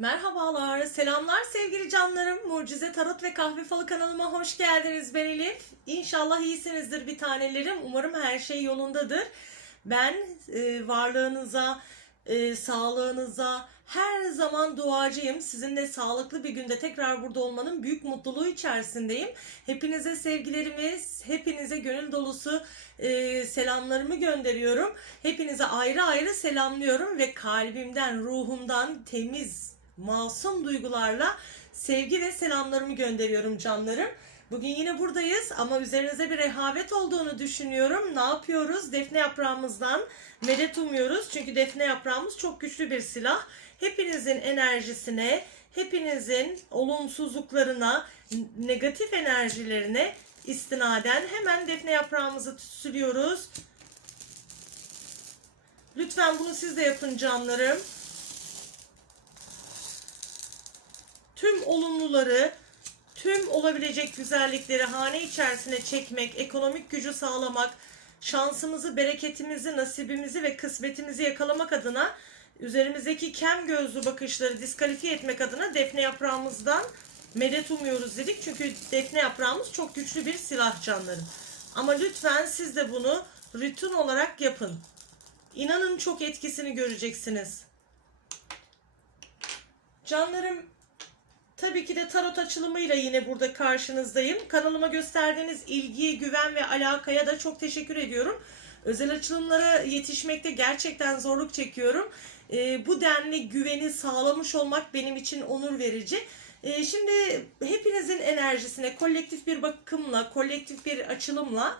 Merhabalar, selamlar sevgili canlarım. Mucize Tarot ve Kahve Falı kanalıma hoş geldiniz. Ben Elif. İnşallah iyisinizdir bir tanelerim. Umarım her şey yolundadır. Ben e, varlığınıza, e, sağlığınıza her zaman duacıyım. Sizinle sağlıklı bir günde tekrar burada olmanın büyük mutluluğu içerisindeyim. Hepinize sevgilerimiz, hepinize gönül dolusu e, selamlarımı gönderiyorum. Hepinize ayrı ayrı selamlıyorum ve kalbimden, ruhumdan temiz, masum duygularla sevgi ve selamlarımı gönderiyorum canlarım. Bugün yine buradayız ama üzerinize bir rehavet olduğunu düşünüyorum. Ne yapıyoruz? Defne yaprağımızdan medet umuyoruz. Çünkü defne yaprağımız çok güçlü bir silah. Hepinizin enerjisine, hepinizin olumsuzluklarına, negatif enerjilerine istinaden hemen defne yaprağımızı sürüyoruz. Lütfen bunu siz de yapın canlarım. Tüm olumluları, tüm olabilecek güzellikleri hane içerisine çekmek, ekonomik gücü sağlamak, şansımızı, bereketimizi, nasibimizi ve kısmetimizi yakalamak adına üzerimizdeki kem gözlü bakışları diskalifiye etmek adına defne yaprağımızdan medet umuyoruz dedik. Çünkü defne yaprağımız çok güçlü bir silah canlarım. Ama lütfen siz de bunu rutin olarak yapın. İnanın çok etkisini göreceksiniz. Canlarım Tabii ki de tarot açılımıyla yine burada karşınızdayım. Kanalıma gösterdiğiniz ilgiye, güven ve alakaya da çok teşekkür ediyorum. Özel açılımlara yetişmekte gerçekten zorluk çekiyorum. Ee, bu denli güveni sağlamış olmak benim için onur verici. Ee, şimdi hepinizin enerjisine kolektif bir bakımla, kolektif bir açılımla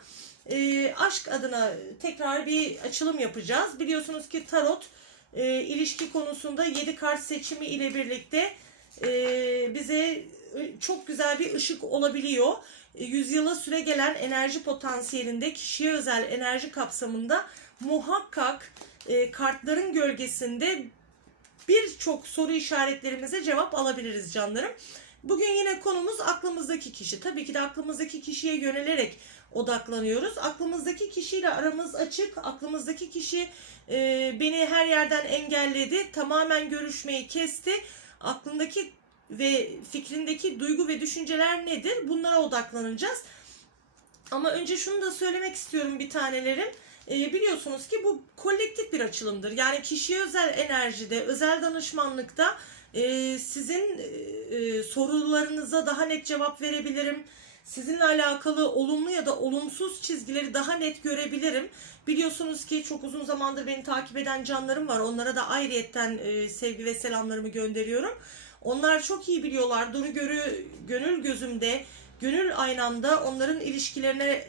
e, aşk adına tekrar bir açılım yapacağız. Biliyorsunuz ki tarot e, ilişki konusunda 7 kart seçimi ile birlikte e, bize çok güzel bir ışık olabiliyor. E, Yüzyıla süre gelen enerji potansiyelinde kişiye özel enerji kapsamında muhakkak e, kartların gölgesinde birçok soru işaretlerimize cevap alabiliriz canlarım. Bugün yine konumuz aklımızdaki kişi. Tabii ki de aklımızdaki kişiye yönelerek odaklanıyoruz. Aklımızdaki kişiyle aramız açık. Aklımızdaki kişi e, beni her yerden engelledi. Tamamen görüşmeyi kesti aklındaki ve fikrindeki duygu ve düşünceler nedir? Bunlara odaklanacağız. Ama önce şunu da söylemek istiyorum bir tanelerim. E, biliyorsunuz ki bu kolektif bir açılımdır. Yani kişiye özel enerjide, özel danışmanlıkta e, sizin e, sorularınıza daha net cevap verebilirim. Sizinle alakalı olumlu ya da olumsuz çizgileri daha net görebilirim. Biliyorsunuz ki çok uzun zamandır beni takip eden canlarım var. Onlara da ayrıyetten e, sevgi ve selamlarımı gönderiyorum. Onlar çok iyi biliyorlar. Duru görü, gönül gözümde, gönül aynamda onların ilişkilerine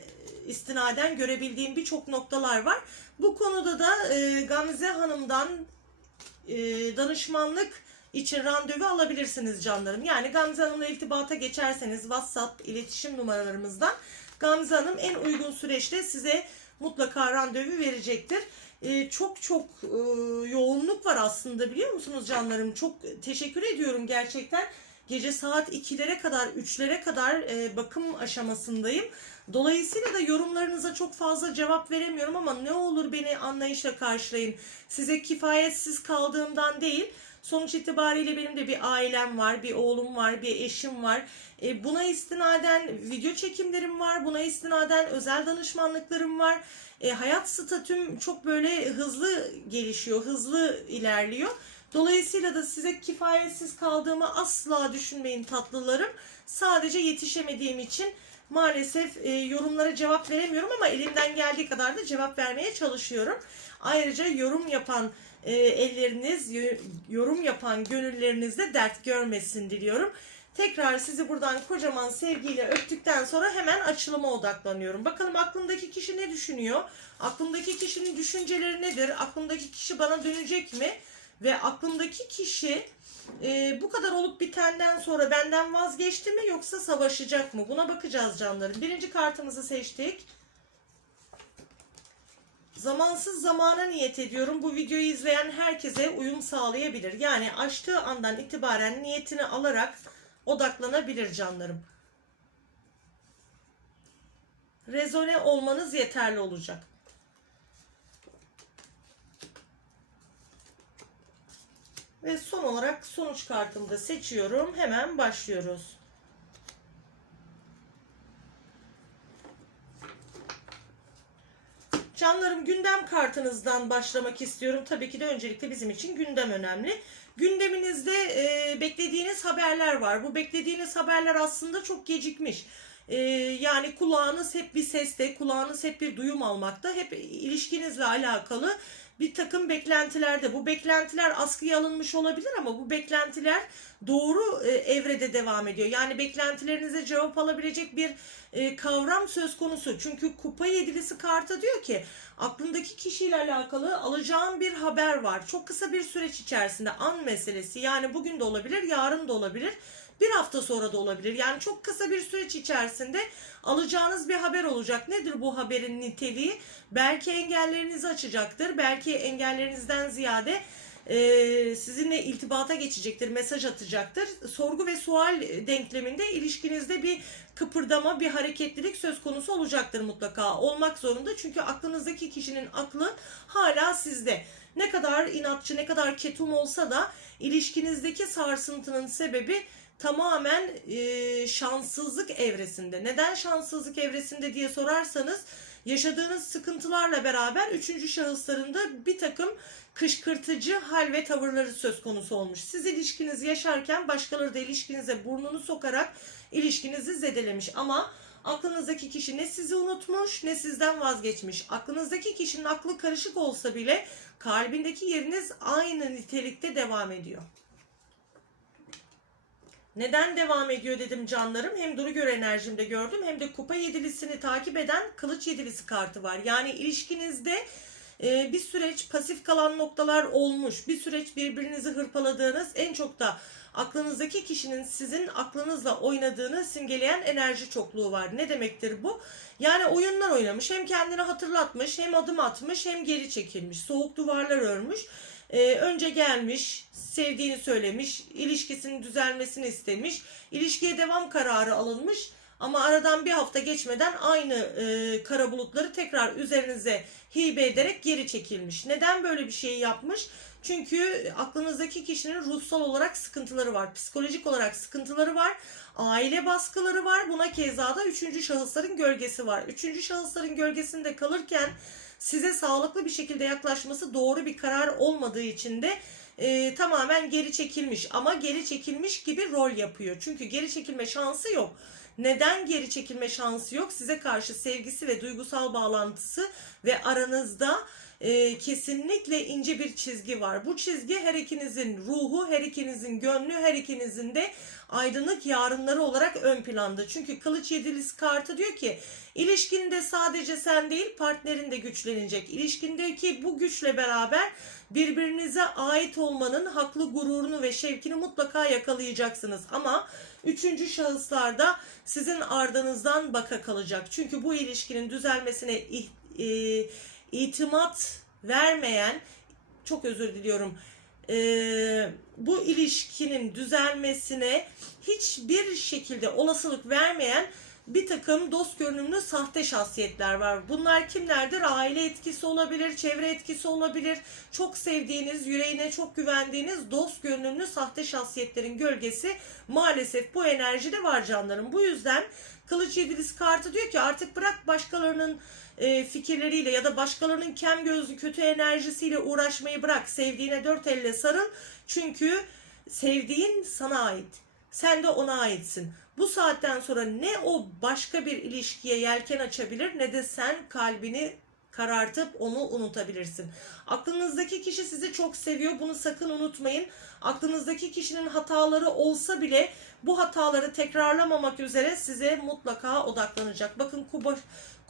istinaden görebildiğim birçok noktalar var. Bu konuda da e, Gamze Hanım'dan e, danışmanlık için randevu alabilirsiniz canlarım. Yani Gamze Hanım'la irtibata geçerseniz WhatsApp iletişim numaralarımızdan Gamze Hanım en uygun süreçte size mutlaka randevu verecektir. Ee, çok çok e, yoğunluk var aslında biliyor musunuz canlarım? Çok teşekkür ediyorum gerçekten. Gece saat 2'lere kadar, 3'lere kadar e, bakım aşamasındayım. Dolayısıyla da yorumlarınıza çok fazla cevap veremiyorum ama ne olur beni anlayışla karşılayın. Size kifayetsiz kaldığımdan değil, Sonuç itibariyle benim de bir ailem var, bir oğlum var, bir eşim var. E, buna istinaden video çekimlerim var, buna istinaden özel danışmanlıklarım var. E, hayat statüm çok böyle hızlı gelişiyor, hızlı ilerliyor. Dolayısıyla da size kifayetsiz kaldığımı asla düşünmeyin tatlılarım. Sadece yetişemediğim için maalesef e, yorumlara cevap veremiyorum ama elimden geldiği kadar da cevap vermeye çalışıyorum. Ayrıca yorum yapan e, elleriniz, yorum yapan gönüllerinizde dert görmesin diliyorum. Tekrar sizi buradan kocaman sevgiyle öptükten sonra hemen açılıma odaklanıyorum. Bakalım aklımdaki kişi ne düşünüyor? Aklımdaki kişinin düşünceleri nedir? Aklımdaki kişi bana dönecek mi? Ve aklımdaki kişi e, bu kadar olup bitenden sonra benden vazgeçti mi yoksa savaşacak mı? Buna bakacağız canlarım. Birinci kartımızı seçtik. Zamansız zamana niyet ediyorum. Bu videoyu izleyen herkese uyum sağlayabilir. Yani açtığı andan itibaren niyetini alarak odaklanabilir canlarım. Rezone olmanız yeterli olacak. Ve son olarak sonuç kartımı da seçiyorum. Hemen başlıyoruz. Canlarım gündem kartınızdan başlamak istiyorum. Tabii ki de öncelikle bizim için gündem önemli. Gündeminizde e, beklediğiniz haberler var. Bu beklediğiniz haberler aslında çok gecikmiş. E, yani kulağınız hep bir seste, kulağınız hep bir duyum almakta. Hep ilişkinizle alakalı bir takım beklentilerde. Bu beklentiler askıya alınmış olabilir ama bu beklentiler doğru e, evrede devam ediyor. Yani beklentilerinize cevap alabilecek bir e, kavram söz konusu. Çünkü kupa yedilisi kartı diyor ki aklındaki kişiyle alakalı alacağın bir haber var. Çok kısa bir süreç içerisinde an meselesi. Yani bugün de olabilir, yarın da olabilir. Bir hafta sonra da olabilir. Yani çok kısa bir süreç içerisinde alacağınız bir haber olacak. Nedir bu haberin niteliği? Belki engellerinizi açacaktır. Belki engellerinizden ziyade e, sizinle iltibata geçecektir, mesaj atacaktır. Sorgu ve sual denkleminde ilişkinizde bir kıpırdama, bir hareketlilik söz konusu olacaktır mutlaka. Olmak zorunda çünkü aklınızdaki kişinin aklı hala sizde. Ne kadar inatçı, ne kadar ketum olsa da ilişkinizdeki sarsıntının sebebi tamamen e, şanssızlık evresinde. Neden şanssızlık evresinde diye sorarsanız yaşadığınız sıkıntılarla beraber üçüncü şahıslarında bir takım kışkırtıcı hal ve tavırları söz konusu olmuş. Siz ilişkinizi yaşarken başkaları da ilişkinize burnunu sokarak ilişkinizi zedelemiş ama aklınızdaki kişi ne sizi unutmuş ne sizden vazgeçmiş. Aklınızdaki kişinin aklı karışık olsa bile kalbindeki yeriniz aynı nitelikte devam ediyor. Neden devam ediyor dedim canlarım. Hem duru göre enerjimde gördüm hem de kupa yedilisini takip eden kılıç yedilisi kartı var. Yani ilişkinizde e, bir süreç pasif kalan noktalar olmuş. Bir süreç birbirinizi hırpaladığınız en çok da aklınızdaki kişinin sizin aklınızla oynadığını simgeleyen enerji çokluğu var. Ne demektir bu? Yani oyunlar oynamış. Hem kendini hatırlatmış, hem adım atmış, hem geri çekilmiş. Soğuk duvarlar örmüş. Ee, önce gelmiş, sevdiğini söylemiş, ilişkisinin düzelmesini istemiş, ilişkiye devam kararı alınmış ama aradan bir hafta geçmeden aynı e, kara bulutları tekrar üzerinize hibe ederek geri çekilmiş. Neden böyle bir şey yapmış? Çünkü aklınızdaki kişinin ruhsal olarak sıkıntıları var, psikolojik olarak sıkıntıları var, aile baskıları var. Buna keza da üçüncü şahısların gölgesi var. Üçüncü şahısların gölgesinde kalırken size sağlıklı bir şekilde yaklaşması doğru bir karar olmadığı için de e, tamamen geri çekilmiş ama geri çekilmiş gibi rol yapıyor. Çünkü geri çekilme şansı yok. Neden geri çekilme şansı yok? Size karşı sevgisi ve duygusal bağlantısı ve aranızda e, kesinlikle ince bir çizgi var. Bu çizgi her ikinizin ruhu, her ikinizin gönlü, her ikinizin de aydınlık yarınları olarak ön planda. Çünkü kılıç yedilisi kartı diyor ki ilişkinde sadece sen değil partnerin de güçlenecek. İlişkindeki bu güçle beraber birbirinize ait olmanın haklı gururunu ve şevkini mutlaka yakalayacaksınız. Ama üçüncü şahıslarda sizin ardınızdan baka kalacak. Çünkü bu ilişkinin düzelmesine e, itimat vermeyen, çok özür diliyorum, e, bu ilişkinin düzelmesine hiçbir şekilde olasılık vermeyen bir takım dost görünümlü sahte şahsiyetler var. Bunlar kimlerdir? Aile etkisi olabilir, çevre etkisi olabilir. Çok sevdiğiniz, yüreğine çok güvendiğiniz dost görünümlü sahte şahsiyetlerin gölgesi maalesef bu enerjide var canlarım. Bu yüzden Kılıç Yedilisi kartı diyor ki artık bırak başkalarının e, fikirleriyle ya da başkalarının kem gözlü kötü enerjisiyle uğraşmayı bırak. Sevdiğine dört elle sarıl. Çünkü sevdiğin sana ait. Sen de ona aitsin. Bu saatten sonra ne o başka bir ilişkiye yelken açabilir ne de sen kalbini karartıp onu unutabilirsin. Aklınızdaki kişi sizi çok seviyor. Bunu sakın unutmayın. Aklınızdaki kişinin hataları olsa bile bu hataları tekrarlamamak üzere size mutlaka odaklanacak. Bakın kupa,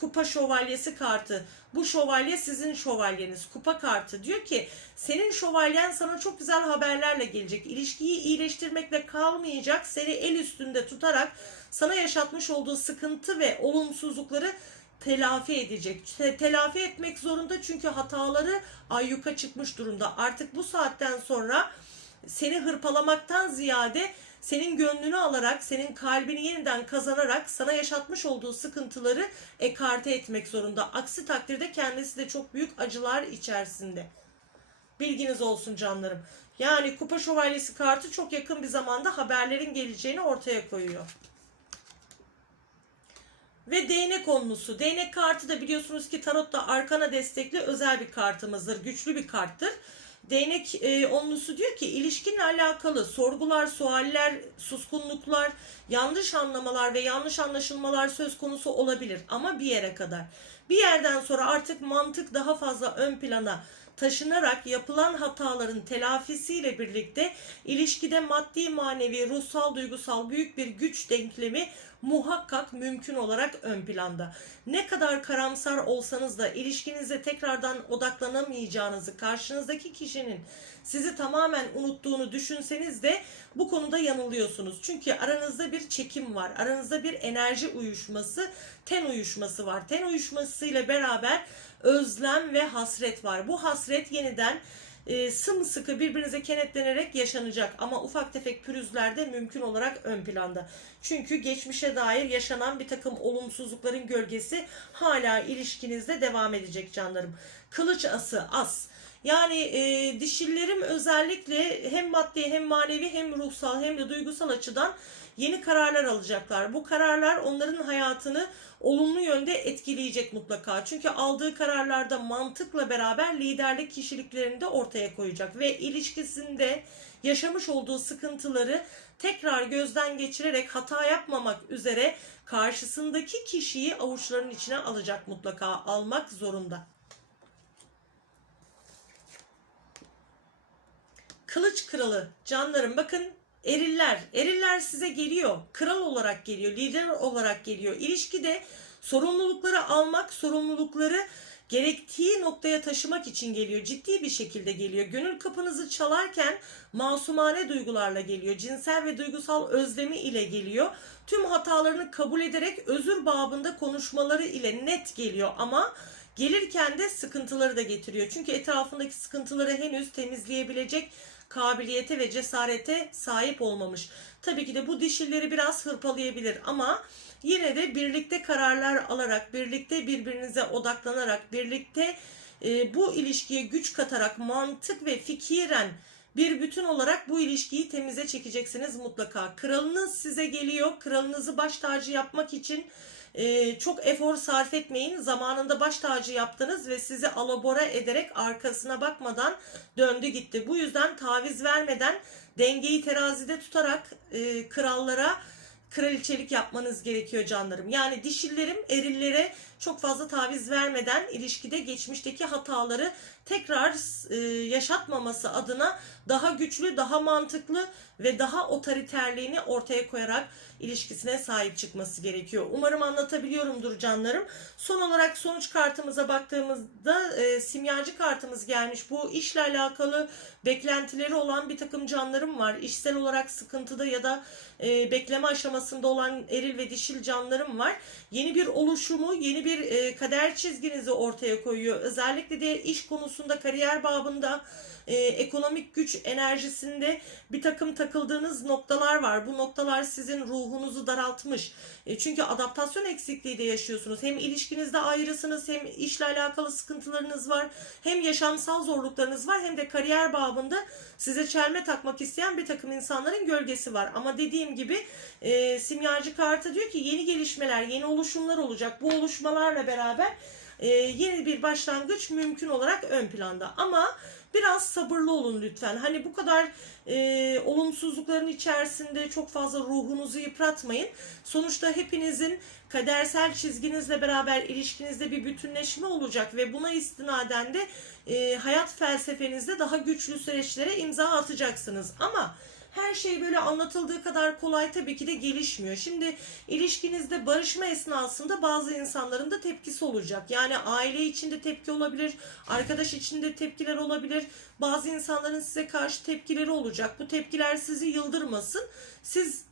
kupa şövalyesi kartı. Bu şövalye sizin şövalyeniz. Kupa kartı diyor ki senin şövalyen sana çok güzel haberlerle gelecek. İlişkiyi iyileştirmekle kalmayacak. Seni el üstünde tutarak sana yaşatmış olduğu sıkıntı ve olumsuzlukları telafi edecek. Te- telafi etmek zorunda çünkü hataları ayyuka çıkmış durumda. Artık bu saatten sonra seni hırpalamaktan ziyade senin gönlünü alarak, senin kalbini yeniden kazanarak sana yaşatmış olduğu sıkıntıları ekarte etmek zorunda. Aksi takdirde kendisi de çok büyük acılar içerisinde. Bilginiz olsun canlarım. Yani kupa şövalyesi kartı çok yakın bir zamanda haberlerin geleceğini ortaya koyuyor. Ve değnek onlusu. Değnek kartı da biliyorsunuz ki tarotta arkana destekli özel bir kartımızdır. Güçlü bir karttır. Değnek e, onlusu diyor ki ilişkinle alakalı sorgular, sualler, suskunluklar, yanlış anlamalar ve yanlış anlaşılmalar söz konusu olabilir ama bir yere kadar. Bir yerden sonra artık mantık daha fazla ön plana taşınarak yapılan hataların telafisiyle birlikte ilişkide maddi, manevi, ruhsal, duygusal büyük bir güç denklemi muhakkak mümkün olarak ön planda. Ne kadar karamsar olsanız da ilişkinize tekrardan odaklanamayacağınızı, karşınızdaki kişinin sizi tamamen unuttuğunu düşünseniz de bu konuda yanılıyorsunuz. Çünkü aranızda bir çekim var. Aranızda bir enerji uyuşması, ten uyuşması var. Ten uyuşmasıyla beraber özlem ve hasret var. Bu hasret yeniden e, sımsıkı birbirinize kenetlenerek yaşanacak ama ufak tefek pürüzler de mümkün olarak ön planda. Çünkü geçmişe dair yaşanan bir takım olumsuzlukların gölgesi hala ilişkinizde devam edecek canlarım. Kılıç ası, as. Yani e, dişillerim özellikle hem maddi hem manevi hem ruhsal hem de duygusal açıdan yeni kararlar alacaklar. Bu kararlar onların hayatını olumlu yönde etkileyecek mutlaka. Çünkü aldığı kararlarda mantıkla beraber liderlik kişiliklerini de ortaya koyacak ve ilişkisinde yaşamış olduğu sıkıntıları tekrar gözden geçirerek hata yapmamak üzere karşısındaki kişiyi avuçlarının içine alacak mutlaka almak zorunda. Kılıç kralı canlarım bakın eriller. Eriller size geliyor. Kral olarak geliyor. Lider olarak geliyor. İlişkide sorumlulukları almak, sorumlulukları gerektiği noktaya taşımak için geliyor. Ciddi bir şekilde geliyor. Gönül kapınızı çalarken masumane duygularla geliyor. Cinsel ve duygusal özlemi ile geliyor. Tüm hatalarını kabul ederek özür babında konuşmaları ile net geliyor ama gelirken de sıkıntıları da getiriyor. Çünkü etrafındaki sıkıntıları henüz temizleyebilecek kabiliyete ve cesarete sahip olmamış. Tabii ki de bu dişilleri biraz hırpalayabilir ama yine de birlikte kararlar alarak, birlikte birbirinize odaklanarak, birlikte e, bu ilişkiye güç katarak mantık ve fikiren bir bütün olarak bu ilişkiyi temize çekeceksiniz mutlaka. Kralınız size geliyor. Kralınızı baş tacı yapmak için e, çok efor sarf etmeyin. Zamanında baş tacı yaptınız ve sizi alabora ederek arkasına bakmadan döndü gitti. Bu yüzden taviz vermeden dengeyi terazide tutarak e, krallara kraliçelik yapmanız gerekiyor canlarım. Yani dişillerim erillere çok fazla taviz vermeden ilişkide geçmişteki hataları tekrar e, yaşatmaması adına daha güçlü, daha mantıklı ve daha otoriterliğini ortaya koyarak ilişkisine sahip çıkması gerekiyor. Umarım anlatabiliyorumdur canlarım. Son olarak sonuç kartımıza baktığımızda e, simyacı kartımız gelmiş. Bu işle alakalı beklentileri olan bir takım canlarım var. İşsel olarak sıkıntıda ya da e, bekleme aşamasında olan eril ve dişil canlarım var. Yeni bir oluşumu, yeni bir e, kader çizginizi ortaya koyuyor. Özellikle de iş konusunda, kariyer babında e, ekonomik güç enerjisinde bir takım takıldığınız noktalar var. Bu noktalar sizin ruhunuzu daraltmış. E, çünkü adaptasyon eksikliği de yaşıyorsunuz. Hem ilişkinizde ayrısınız, hem işle alakalı sıkıntılarınız var, hem yaşamsal zorluklarınız var, hem de kariyer babında size çelme takmak isteyen bir takım insanların gölgesi var. Ama dediğim gibi e, simyacı kartı diyor ki yeni gelişmeler, yeni oluşumlar olacak. Bu oluşmalarla beraber e, yeni bir başlangıç mümkün olarak ön planda. Ama biraz sabırlı olun lütfen. Hani bu kadar e, olumsuzlukların içerisinde çok fazla ruhunuzu yıpratmayın. Sonuçta hepinizin kadersel çizginizle beraber ilişkinizde bir bütünleşme olacak ve buna istinaden de e, hayat felsefenizde daha güçlü süreçlere imza atacaksınız. Ama her şey böyle anlatıldığı kadar kolay tabii ki de gelişmiyor. Şimdi ilişkinizde barışma esnasında bazı insanların da tepkisi olacak. Yani aile içinde tepki olabilir, arkadaş içinde tepkiler olabilir. Bazı insanların size karşı tepkileri olacak. Bu tepkiler sizi yıldırmasın. Siz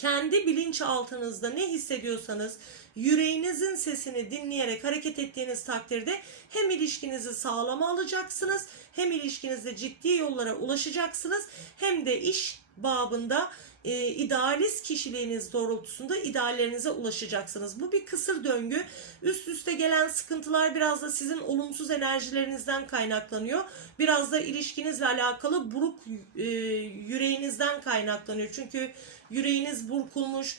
kendi bilinçaltınızda ne hissediyorsanız yüreğinizin sesini dinleyerek hareket ettiğiniz takdirde hem ilişkinizi sağlama alacaksınız hem ilişkinizde ciddi yollara ulaşacaksınız hem de iş babında e, idealist kişiliğiniz doğrultusunda ideallerinize ulaşacaksınız. Bu bir kısır döngü. Üst üste gelen sıkıntılar biraz da sizin olumsuz enerjilerinizden kaynaklanıyor. Biraz da ilişkinizle alakalı buruk e, yüreğinizden kaynaklanıyor. Çünkü yüreğiniz burkulmuş,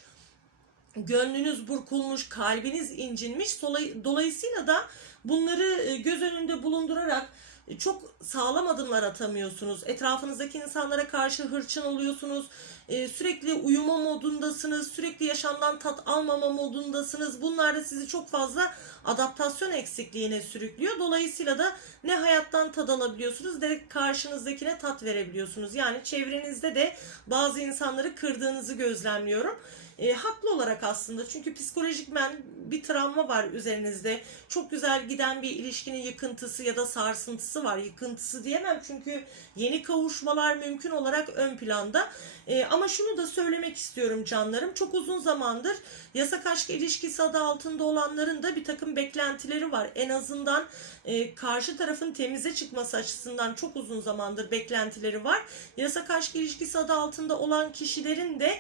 gönlünüz burkulmuş, kalbiniz incinmiş. Dolay- Dolayısıyla da bunları e, göz önünde bulundurarak çok sağlam adımlar atamıyorsunuz. Etrafınızdaki insanlara karşı hırçın oluyorsunuz. E, Sürekli uyuma modundasınız. Sürekli yaşamdan tat almama modundasınız. Bunlar da sizi çok fazla adaptasyon eksikliğine sürüklüyor. Dolayısıyla da ne hayattan tad alabiliyorsunuz ne karşınızdakine tat verebiliyorsunuz. Yani çevrenizde de bazı insanları kırdığınızı gözlemliyorum. E, haklı olarak aslında çünkü psikolojikmen bir travma var üzerinizde. Çok güzel giden bir ilişkinin yıkıntısı ya da sarsıntısı var. Yıkıntısı diyemem çünkü yeni kavuşmalar mümkün olarak ön planda. E, ama şunu da söylemek istiyorum canlarım. Çok uzun zamandır yasak aşk ilişkisi adı altında olanların da bir takım beklentileri var. En azından e, karşı tarafın temize çıkması açısından çok uzun zamandır beklentileri var. Yasak aşk ilişkisi adı altında olan kişilerin de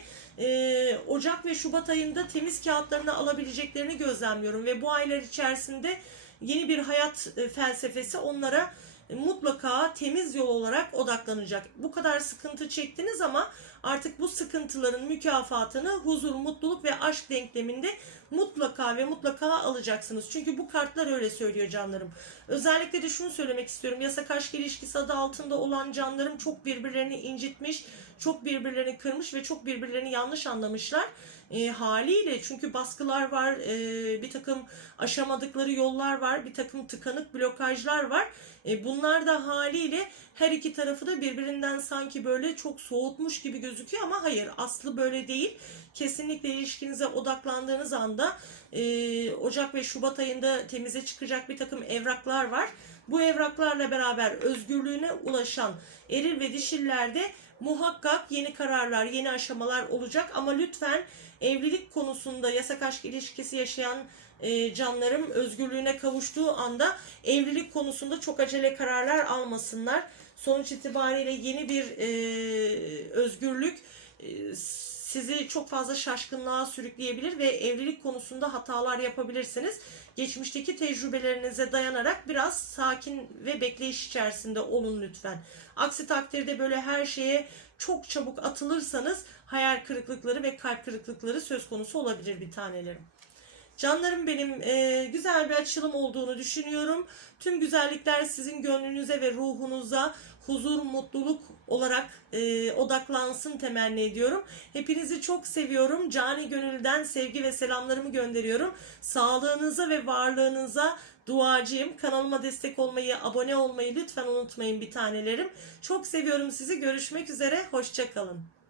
Ocak ve Şubat ayında temiz kağıtlarını alabileceklerini gözlemliyorum ve bu aylar içerisinde yeni bir hayat e, felsefesi onlara e, mutlaka temiz yol olarak odaklanacak. Bu kadar sıkıntı çektiniz ama artık bu sıkıntıların mükafatını huzur, mutluluk ve aşk denkleminde mutlaka ve mutlaka alacaksınız. Çünkü bu kartlar öyle söylüyor canlarım. Özellikle de şunu söylemek istiyorum. Yasak aşk ilişkisi adı altında olan canlarım çok birbirlerini incitmiş, çok birbirlerini kırmış ve çok birbirlerini yanlış anlamışlar. E, haliyle çünkü baskılar var, e, bir takım aşamadıkları yollar var, bir takım tıkanık blokajlar var. E, bunlar da haliyle her iki tarafı da birbirinden sanki böyle çok soğutmuş gibi gözüküyor ama hayır aslı böyle değil. Kesinlikle ilişkinize odaklandığınız anda e, Ocak ve Şubat ayında temize çıkacak bir takım evraklar var. Bu evraklarla beraber özgürlüğüne ulaşan eril ve dişillerde muhakkak yeni kararlar, yeni aşamalar olacak ama lütfen evlilik konusunda yasak aşk ilişkisi yaşayan e, canlarım özgürlüğüne kavuştuğu anda evlilik konusunda çok acele kararlar almasınlar. Sonuç itibariyle yeni bir e, özgürlük e, sizi çok fazla şaşkınlığa sürükleyebilir ve evlilik konusunda hatalar yapabilirsiniz. Geçmişteki tecrübelerinize dayanarak biraz sakin ve bekleyiş içerisinde olun lütfen. Aksi takdirde böyle her şeye çok çabuk atılırsanız hayal kırıklıkları ve kalp kırıklıkları söz konusu olabilir bir tanelerim. Canlarım benim e, güzel bir açılım olduğunu düşünüyorum. Tüm güzellikler sizin gönlünüze ve ruhunuza huzur, mutluluk olarak e, odaklansın temenni ediyorum. Hepinizi çok seviyorum. Cani gönülden sevgi ve selamlarımı gönderiyorum. Sağlığınıza ve varlığınıza duacıyım. Kanalıma destek olmayı, abone olmayı lütfen unutmayın bir tanelerim. Çok seviyorum sizi. Görüşmek üzere. Hoşçakalın.